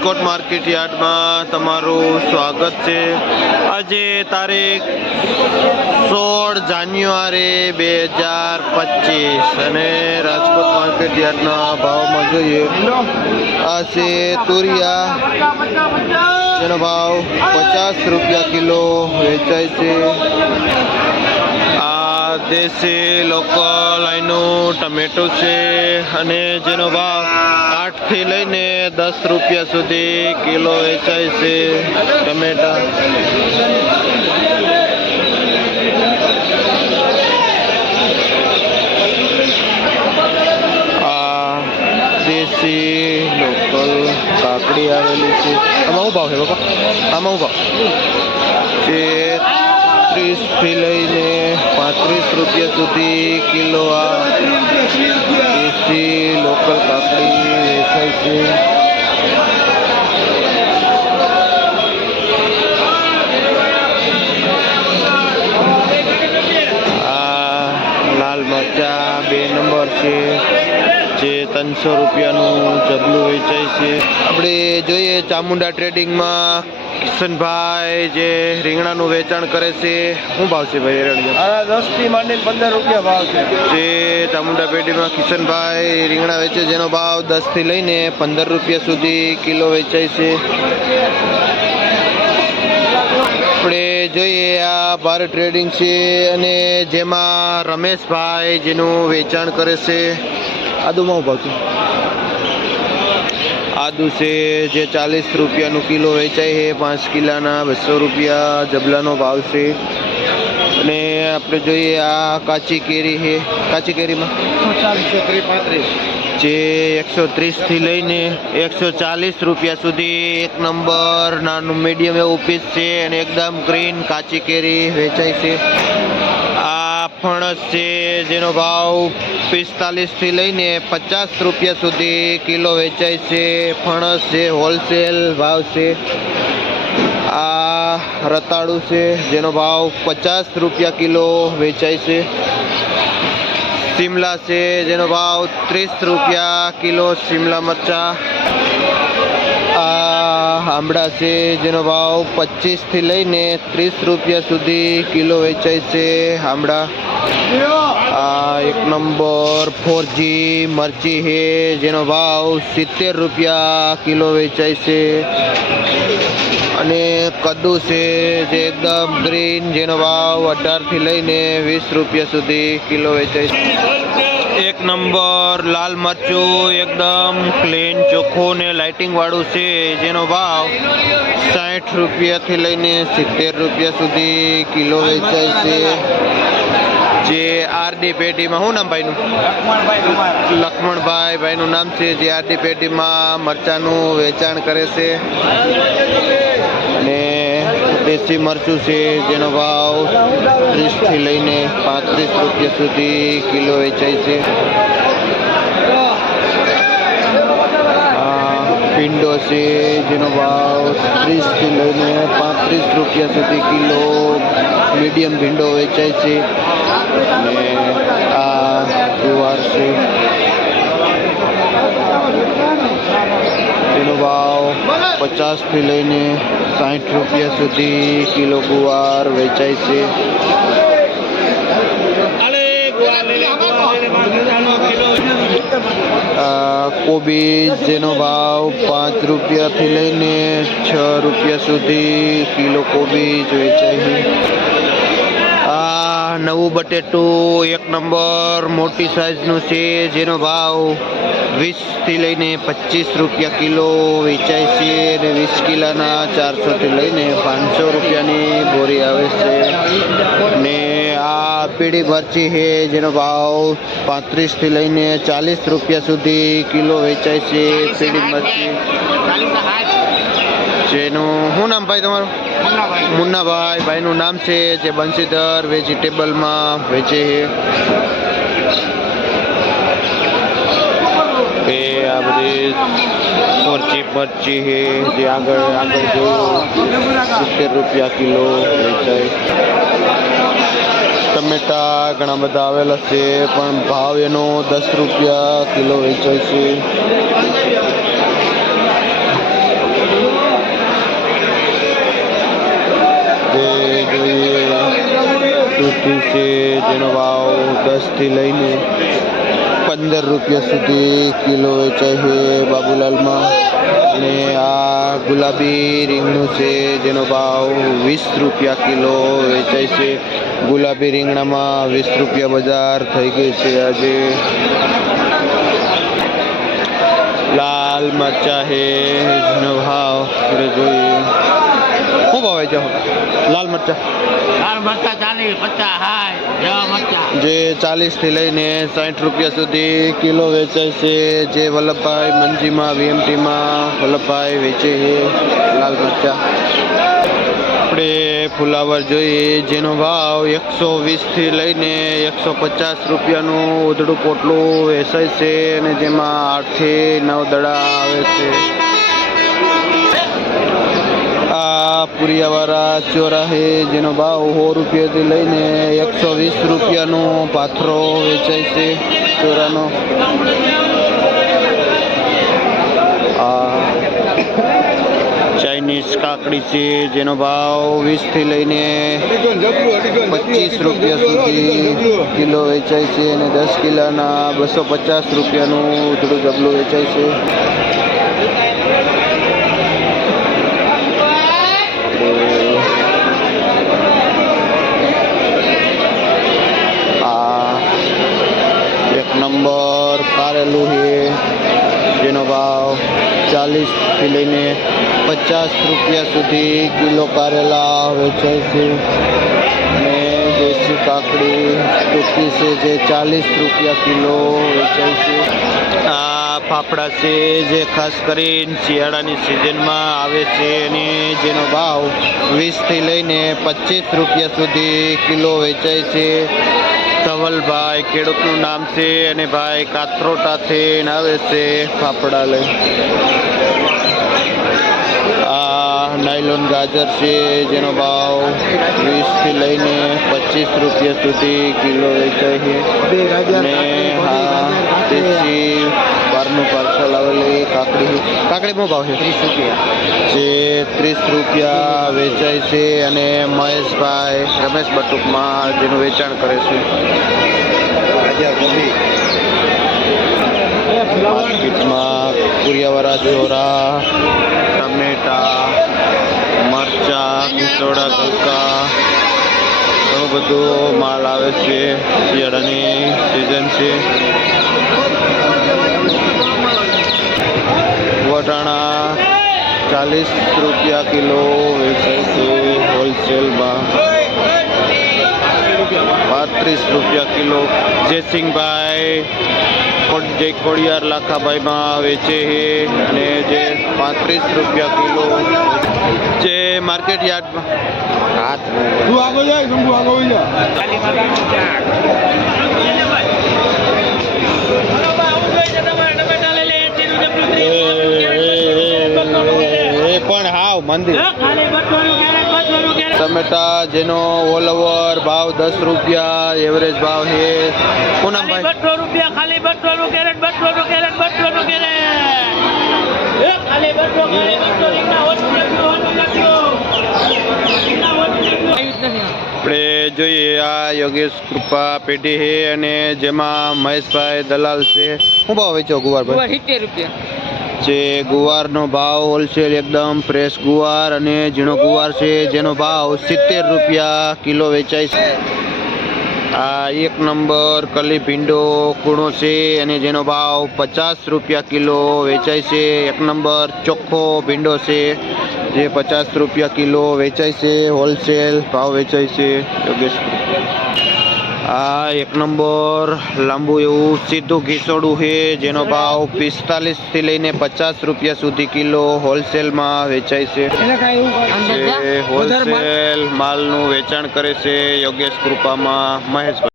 Rajkot market યાર્ડમાં તમારું સ્વાગત છે। આજે તારીખ 16 જાન્યુઆરી 2025 અને રાજકોટ માર્કેટ યાર્ડના ભાવમાં જોઈએ આ છે તુરિયા, જેનો ભાવ 50 રૂપિયા કિલો વેચાય છે। આ દેશી લોકલ અહીંનું ટમેટું છે અને જેનો ભાવ 8 થી લઈને 10 રૂપિયા સુધી કિલો વેચાય છે ટમેટા। આ દેશી લોકલ કાકડી આવેલી છે। આમાં શું ભાવ છે બાપા? આમાં શું ભાવ છે? 30 થી લઈને 35 રૂપિયા સુધી કિલો આ દેશી લોકલ કાકડી વેચાય છે। આ લાલ મરચા 2 નંબર છે જે 300 રૂપિયાનું જબલું વેચાય છે। આપણે જોઈએ ચામુંડા ટ્રેડિંગમાં કિશનભાઈ જે રીંગણાનું વેચાણ કરે છે, શું ભાવ છે ભાઈ રેડિયો? 10 થી માંડીને 15 રૂપિયા ભાવ છે। જે ચામુંડા પેઢીમાં કિશનભાઈ રીંગણા વેચે જેનો ભાવ 10 થી લઈને 15 રૂપિયા સુધી કિલો વેચાય છે। આપણે જોઈએ આ ભારત ટ્રેડિંગ છે અને જેમાં રમેશભાઈ જેનું વેચાણ કરે છે। આદુમાં શું ભાવ છે? આદુ છે જે 40 રૂપિયાનું કિલો વેચાય છે, 5 કિલાના 200 રૂપિયા જબલાનો ભાવ છે। અને આપણે જોઈએ આ કાચી કેરી છે, કાચી કેરીમાં 135 જે 130 થી લઈને 140 રૂપિયા સુધી એક નંબર નાનું મીડિયમ એવું પીસ છે અને એકદમ ગ્રીન કાચી કેરી વેચાય છે। આ ફણસ છે જેનો ભાવ 45 થી લઈને 50 રૂપિયા સુધી કિલો વેચાય છે। ફણસ છે હોલસેલ ભાવ છે। આ રતાળું છે જેનો ભાવ 50 રૂપિયા કિલો વેચાય છે। શિમલા છે જેનો ભાવ 30 રૂપિયા કિલો શિમલા મરચા। આ આંબળા છે જેનો ભાવ 25 થી લઈને 30 રૂપિયા સુધી કિલો વેચાય છે આંબળા। આ એક નંબર 4G મરચી છે જેનો ભાવ 70 રૂપિયા કિલો વેચાય છે। અને કદ્દુ છે જે એકદમ ગ્રીન જેનો ભાવ 18 થી લઈને 20 રૂપિયા સુધી કિલો વેચાય છે। એક નંબર લાલ મરચું એકદમ ક્લીન ચોખ્ખું ને લાઇટિંગ વાળું છે જેનો ભાવ 60 રૂપિયા થી લઈને 70 રૂપિયા સુધી કિલો વેચાય છે। જે આરડી પેઢીમાં શું નામ ભાઈનું? લક્ષ્મણભાઈ ભાઈનું નામ છે જે આરડી પેઢીમાં મરચાનું વેચાણ કરે છે। અને દેશી મરચું છે જેનો ભાવ 30 થી લઈને 35 રૂપિયા સુધી કિલો વેચાય છે। ભીંડો છે જેનો ભાવ 30 થી લઈને 35 રૂપિયા સુધી કિલો મીડિયમ ભીંડો વેચાય છે। અને આ ગુવાર છે જેનો ભાવ 50 થી લઈને 60 રૂપિયા સુધી કિલો ગુવાર વેચાય છે। કોબીજ જેનો ભાવ 5 રૂપિયા થી લઈને 6 રૂપિયા સુધી કિલો કોબીજ વેચાય છે। આ નવું બટેટું એક નંબર મોટી સાઈઝનું છે જેનો ભાવ 20 થી લઈને 25 રૂપિયા કિલો વેચાય છે અને 20 કિલાના 400 થી લઈને 500 રૂપિયાની બોરી આવે છે। ને આ પીળી મરચી છે જેનો ભાવ 35 થી લઈને 40 રૂપિયા સુધી કિલો વેચાય છે। પીળી મરચી જેનું શું નામ ભાઈ તમારું? મુન્નાભાઈ ભાઈનું નામ છે જે બંસીધર વેજીટેબલમાં વેચે છે। આ બધી મરચી છે જે આગળ જોયું 70 રૂપિયા કિલો વેચાય। ટમેટા ઘણા બધા આવેલા છે પણ ભાવ એનો 10 રૂપિયા કિલો વેચાય છે। જોઈએ દૂધી છે જેનો ભાવ 10 થી લઈને 15 રૂપિયા સુધી કિલો વેચાય છે બાબુલાલમાં. અને આ ગુલાબી રીંગણું છે જેનો ભાવ 20 રૂપિયા કિલો વેચાય છે. ગુલાબી રીંગણામાં 20 રૂપિયા બજાર થઈ ગઈ છે આજે. લાલ મરચા છે જેનો ભાવ જોઈએ શું ભાવ છે લાલ મરચા? જે 40 થી લઈને 60 રૂપિયા સુધી કિલો વેચાય છે. જે વલ્લભભાઈ મંજીમાં VMTમાં વલ્લભભાઈ વેચે છે લાલ મરચા. આપણે ફુલાવર જોઈએ જેનો ભાવ 120 થી લઈને 150 રૂપિયાનું ઉધડું પોટલું વેચાય છે અને જેમાં 8 થી 9 દડા આવે છે. આ પુરિયાવાળા ચોરા છે જેનો ભાવ 100 રૂપિયાથી લઈને 120 રૂપિયાનો પાથરો વેચાય છે ચોરાનો. ચાઇનીઝ કાકડી છે જેનો ભાવ 20 થી લઈને 25 રૂપિયા સુધી કિલો વેચાય છે અને 10 કિલોના 250 રૂપિયાનું ઉધડું જબલું વેચાય છે. નંબર કારેલું છે જેનો ભાવ 40 થી લઈને 50 રૂપિયા સુધી કિલો કારેલા વેચાય છે. અને દેશી કાકડી ટૂંકી છે જે 40 રૂપિયા કિલો વેચાય છે. આ ફાફડા છે જે ખાસ કરીને શિયાળાની સિઝનમાં આવે છે અને જેનો ભાવ 20 થી લઈને 25 રૂપિયા સુધી કિલો વેચાય છે. ધવલભાઈ ખેડૂતનું નામ છે અને ભાઈ કાથરોટાથી આવે છે ફાફડા લઈ. આ નાયલોન ગાજર છે જેનો ભાવ 20 થી લઈને 25 રૂપિયા સુધી કિલો વેચાય છે. અને હા દેશી બહારનું પાર્સલ આવેલી કાકડીનો ભાવ છે 30 રૂપિયા જે 30 રૂપિયા વેચાય છે. અને મહેશભાઈ રમેશ બટુકમાં જેનું વેચાણ કરે છે. માર્કેટમાં પુરિયાવાળા ચોરા, ટમેટા, મરચા, કિસોડા, ગલકા ઘણું બધું માલ આવે છે. શિયાળાની સિઝન છે. વટાણા 40 રૂપિયા કિલો વેચાય છે હોલસેલમાં. 35 રૂપિયા કિલો જયસિંહભાઈ જે ખોડિયાર લાખાભાઈમાં વેચે છે અને જે 35 રૂપિયા કિલો જે માર્કેટ યાર્ડમાં હાથ પણ હાવ મંદિર. ટમેટા જેનો ઓલ ઓવર ભાવ 10 રૂપિયા એવરેજ ભાવ છે. શું નામ ભાઈ? 200 રૂપિયા ખાલી 200 કેરેટ 200 કેરેટ 200 કેરેટ ખાલી 200 રીંગણા આપણે જોઈએ આ યોગેશ કૃપા પેઢી છે અને જેમાં મહેશભાઈ દલાલ છે. શું ભાવ વેચો ગુવારભાઈ? 70 રૂપિયા જે ગુવારનો ભાવ હોલસેલ એકદમ ફ્રેશ ગુવાર અને ઝીણો ગુવાર છે જેનો ભાવ 70 રૂપિયા કિલો વેચાય છે. આ 1 નંબર કલી ભીંડો કૂણો છે અને જેનો ભાવ 50 રૂપિયા કિલો વેચાય છે. 1 નંબર ચોખ્ખો ભીંડો છે જે 50 રૂપિયા કિલો વેચાય છે. હોલસેલ ભાવ વેચાય છે યોગેશ. આ 1 નંબર લાંબુ એવું સીધું ઘીસોડું છે જેનો ભાવ 45 થી લઈને 50 રૂપિયા સુધી કિલો હોલસેલમાં વેચાય છે. હોલસેલ માલનું વેચાણ કરે છે યોગેશ કૃપામાં મહેશભાઈ.